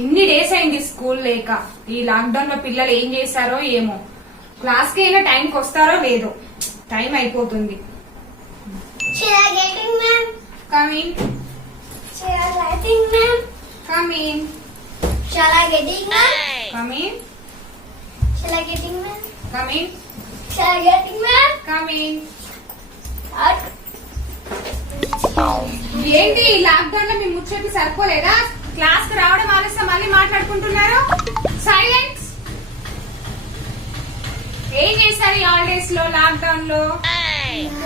ఇన్ని డేస్ అయింది స్కూల్ లేక. ఈ లాక్డౌన్ లో పిల్లలు ఏం చేశారో ఏమో. క్లాస్ కి అయినా టైంకి వస్తారో లేదో. టైం అయిపోతుంది. Come in. Come in. Shall I get it, ma'am? Come in. Shall I get it, ma'am? Come in. Shall I get it, ma'am? Come in. What? ఏంటి లాక్డౌన్ లో మీ ముచ్చట్లు సరిపోలేదా? క్లాస్ కి రావడం ఆలస్యం, మళ్ళీ మాట్లాడుకుంటున్నారు. సైలెన్స్. ఏం చేశారు ఈ హాలిడేస్ లో, లాక్డౌన్ లో?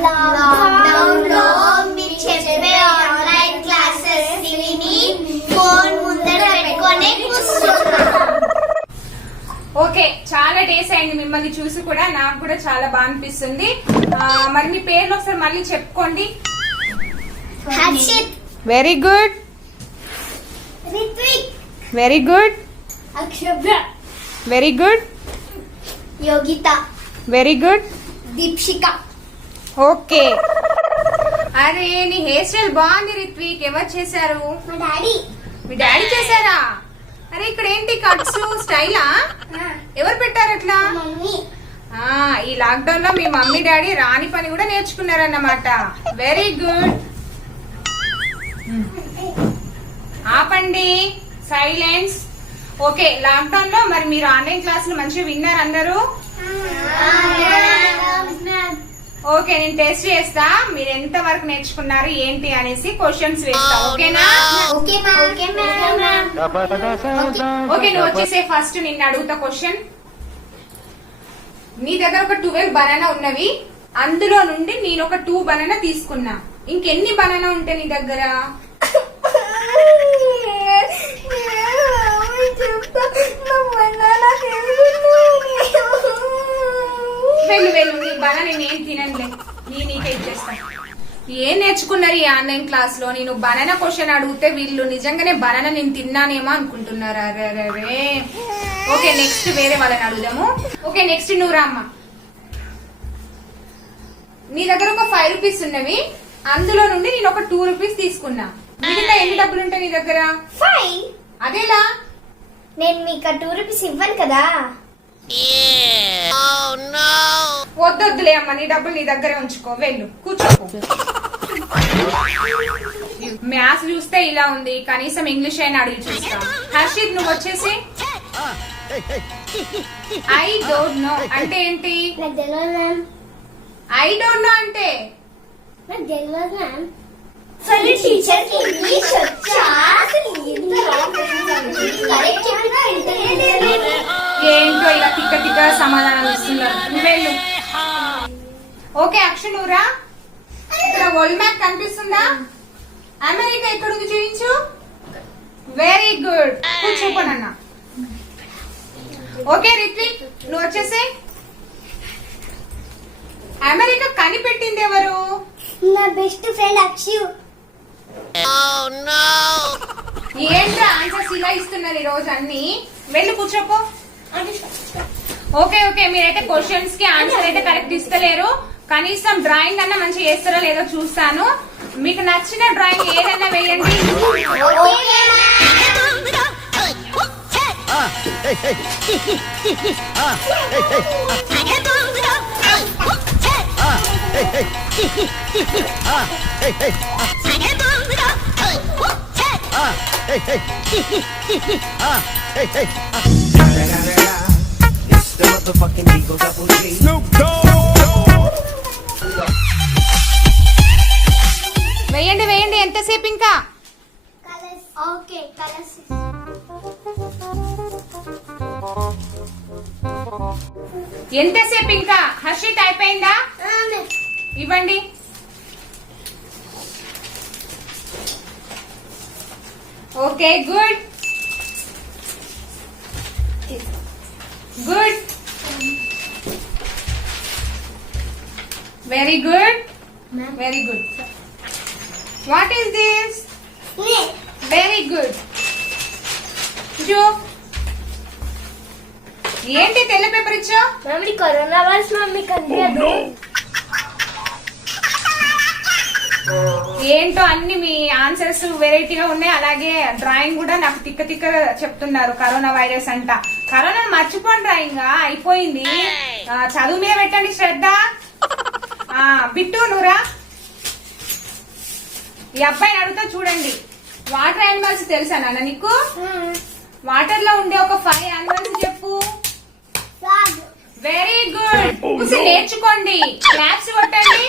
లాక్డౌన్ లో మీరు చెప్పే ఆన్లైన్ క్లాసెస్ విని ఫోన్ ముందర పెట్టుకొని కూర్చున్నా. ఓకే, చాలా డేస్ అయింది మిమ్మల్ని చూసి కూడా. నాకు కూడా చాలా బాగా అనిపిస్తుంది. మరి మీ పేర్లు ఒకసారి మళ్ళీ చెప్పుకోండి. Harshit, very good, Rithvik, very good, Akshabhra, very good, Yogita, very good, Deepshika. Okay. అరే నీ హెయిర్ స్టైల్ బాగుంది రిత్విక్. ఎవరు చేశారు? మా డాడీ. మీ డాడీ చేశారా? అరే ఇక్కడ ఏంటి కట్స్ స్టైలా? ఎవరు పెట్టారు అట్లా? మమ్మీ. ఈ లాక్డౌన్ లో మీ మమ్మీ డాడీ రాని పని కూడా నేర్చుకున్నారన్నమాట. Very good. ఆపండి, సైలెన్స్. ఓకే, లాక్డౌన్ లో మరి మీరు ఆన్లైన్ క్లాసులు మంచిగా విన్నారు అందరూ? ఓకే, నేను టెస్ట్ చేస్తా. మీరు ఎంత వరకు నేర్చుకున్నారు ఏంటి అనేసి క్వశ్చన్స్ వేస్తా. ఓకేనా? Okay ma'am. ఓకే, నువ్వు వచ్చేసే ఫస్ట్ నిన్ను అడుగుతా క్వశ్చన్. నీ దగ్గర ఒక 12 బనానా ఉన్నవి. అందులో నుండి నేను ఒక 2 బనానా తీసుకున్నా. ఇంకెన్ని బనానా ఉంటాయి నీ దగ్గర? వెళ్ళు వెళ్ళు, నీ బనానా నేనేం తిననులే. నీకే ఇచ్చేస్తా. ఏం నేర్చుకున్నారు ఈ ఆన్లైన్ క్లాస్ లో? నేను బనానా క్వశ్చన్ అడిగితే వీళ్ళు నిజంగానే బనానా నేను తిన్నానేమో అనుకుంటున్నారు. అరే. ఓకే, నెక్స్ట్ వేరే వాళ్ళని అడుగుదాము. ఓకే, నెక్స్ట్ నువ్వు రామ్మ. నీ దగ్గర ఒక 5 రూపీస్ ఉన్నవి. అందులో నుండి నేను ఒక 2 రూపీస్ తీసుకున్నా. మిగతా ఎన్ని డబ్బులు ఉంటాయి నీ దగ్గర? 5. అదేలా? నేను మీకు 2 రూపీస్ ఇవ్వను కదా. వద్దొద్దులే అమ్మ, నీ డబ్బులు నీ దగ్గరే ఉంచుకో. వెళ్ళు, కూర్చోకు. మ్యాథ్స్ చూస్తే ఇలా ఉంది, కనీసం ఇంగ్లీష్ అయినా అడిగి చూస్తా. హర్షిత్ నువ్వు వచ్చేసి. ఐ డోంట్ నో అంటే ఏంటి? నాకు తెలియదు మ్యామ్. ఐ డోంట్ నో అంటే నాకు తెలియదు మ్యామ్. అసలు టీచర్ కి ఇంగ్లీష్ వచ్చా? అసలు ఎంత కరెక్ట్ చెప్పినా ఇంటర్వ్యూ ఏంటో ఇలా తిక్క తిక్క సమాధానం ఇస్తున్నారు. నువ్వు వెళ్ళు. ఓకే అక్షు నువ్వురా. ఇక్కడ వరల్డ్ మ్యాప్ కనిపిస్తుందా? అమెరికా ఎక్కడుంది చూపించు. వెరీ గుడ్, కూర్చోపోనన్నా. ఓకే రిత్విక్ నువ్వు వచ్చేసి. అమెరికా కనిపెట్టింది ఎవరు? నా బెస్ట్ ఫ్రెండ్ అక్షు. ఏంట్రా ఆన్సర్స్ ఇలా ఇస్తున్నారు ఈ రోజు అన్ని? వెళ్ళి కూర్చోపో. ఓకే ఓకే, మీరైతే క్వశ్చన్స్ కి ఆన్సర్ అయితే కరెక్ట్ ఇస్తలేరు. కనీసం డ్రాయింగ్ అన్నా మంచిగా చేస్తారో లేదో చూస్తాను. మీకు నచ్చిన డ్రాయింగ్ ఏదైనా వేయండి. It's the motherfucking Eagle Double G. Snoop Dogg. వేయండి వేయండి, ఎంతసేపు ఇంకా? Okay colours. ఎంతసేపు ఇంకా? హర్షిత్ అయిపోయిందా? ఇవ్వండి. Okay good good, very good, very good. What is this? Very good. జో ఏంటి తెల్ల పేపర్ ఇచ్చా? మమ్మీ కరోనా వైరస్ మమ్మీ కనిపించదు. ఏంటో అన్ని మీ ఆన్సర్స్ వెరైటీగా ఉన్నాయి. అలాగే డ్రాయింగ్ కూడా నాకు తిక్క తిక్క చెప్తున్నారు. కరోనా వైరస్ అంట. కరోనా మర్చిపోండి డ్రాయింగ్ అయిపోయింది. చదువు మీద పెట్టండి శ్రద్ధ. బిట్టు నువ్వురా. ఈ అబ్బాయిని అడుగుతా చూడండి. వాటర్ యానిమల్స్ తెలుసా నాన్న నీకు? వాటర్ లో ఉండే ఒక 5 యానిమల్స్ చెప్పు. Very good. కూర్చొని నేర్చుకోండి. క్లాప్స్ కొట్టండి.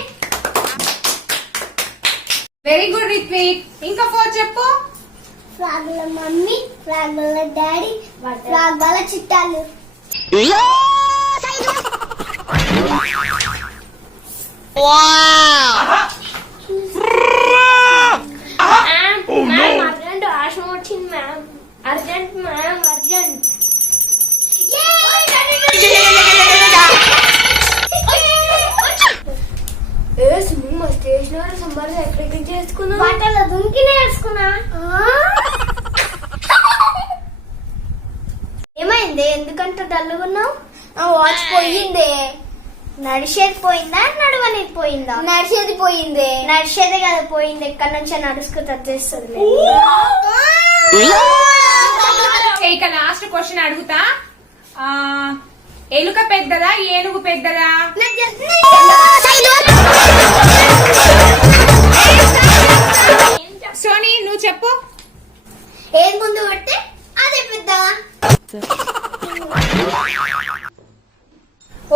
Very good Rithvik. ఇంకా 4 చెప్పు. ఫ్రాగ్ వాళ్ళ మమ్మీ, ఫ్రాగ్ వాళ్ళ డాడీ, ఫ్రాగ్ వాళ్ళ చుట్టాలు. అర్జెంట్ ఆశం వచ్చింది ma'am. Urgent ma'am, urgent. Stationery సంబర్ ఎక్కడికి చేసుకున్నా వాటర్లో దుంకి నేర్చుకున్నా. ఏమైంది? ఎందుకంటే డల్లుగున్నావు? వాచ్ పోయిందే. నడిచేది పోయిందా, నడవనేది పోయిందా? నడిచేది పోయింది. నడిచేదే కదా పోయింది. ఎక్కడి నుంచో నడుచుకు తచ్చేస్తుంది. ఇక లాస్ట్ క్వశ్చన్ అడుగుతా. ఎలుక పెద్దదా, ఏనుగు పెద్దదా? సోనీ నువ్వు చెప్పు. ఏం ముందు పడితే అదే పెద్ద.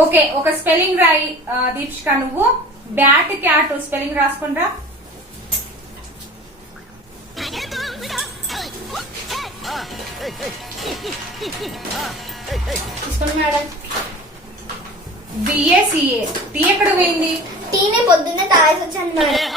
ఓకే, ఒక స్పెల్లింగ్ రాయి దీప్షిక. నువ్వు బ్యాట్ క్యాట్ స్పెల్లింగ్ రాసుకుంటా. బిఏసిఏ. టీ ఎక్కడ పోయింది? టీనే పొద్దున్నే తాగేసి వచ్చాను మేడం.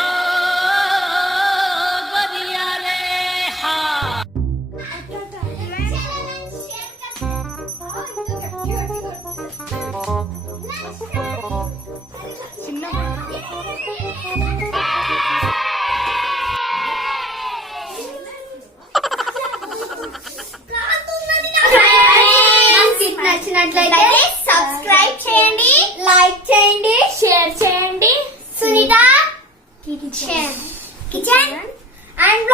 నచ్చినట్లయితే సబ్స్క్రైబ్ చేయండి, లైక్ చేయండి, షేర్ చేయండి. Sunitha kitchen and